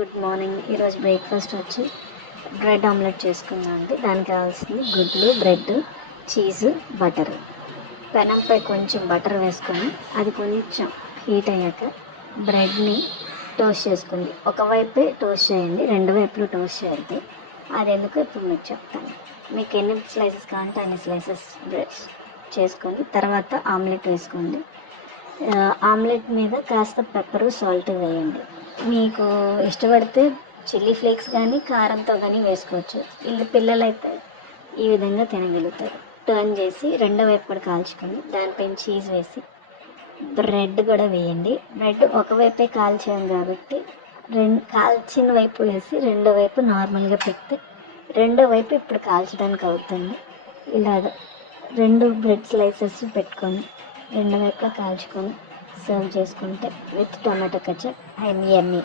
Good morning. ఈరోజు breakfast వచ్చి bread omelette చేసుకుందాం అండి. దానికి కావాల్సింది గుడ్లు, బ్రెడ్, చీజ్, బటర్. పెనంపై కొంచెం బటర్ వేసుకొని అది కొంచెం హీట్ అయ్యాక బ్రెడ్ని టోస్ట్ చేసుకోండి. ఒకవైపే టోస్ట్ చేయండి, రెండు వైపులు టోస్ట్ చేయండి. అది ఎందుకు ఇప్పుడు మీకు చెప్తాను. మీకు ఎన్ని స్లైసెస్ కావాలంటే అన్ని స్లైసెస్ బ్రెడ్ చేసుకోండి. తర్వాత ఆమ్లెట్ వేసుకోండి. ఆమ్లెట్ మీద కాస్త పెప్పరు, సాల్ట్ వేయండి. మీకు ఇష్టపడితే చిల్లీ ఫ్లేక్స్ కానీ కారంతో కానీ వేసుకోవచ్చు. వీళ్ళు పిల్లలైతే ఈ విధంగా తినగలుగుతారు. టర్న్ చేసి రెండో వైపు కూడా కాల్చుకొని దానిపైన చీజ్ వేసి బ్రెడ్ కూడా వేయండి. బ్రెడ్ ఒకవైపే కాల్చాం కాబట్టి కాల్చిన వైపు వేసి రెండో వైపు నార్మల్గా పెడితే రెండో వైపు ఇప్పుడు కాల్చడానికి అవుతుంది. ఇలాగ రెండు బ్రెడ్ స్లైసెస్ పెట్టుకొని రెండు వైపులా కాల్చుకొని సర్వ్ చేసుకుంటే with tomato ketchup and yummy.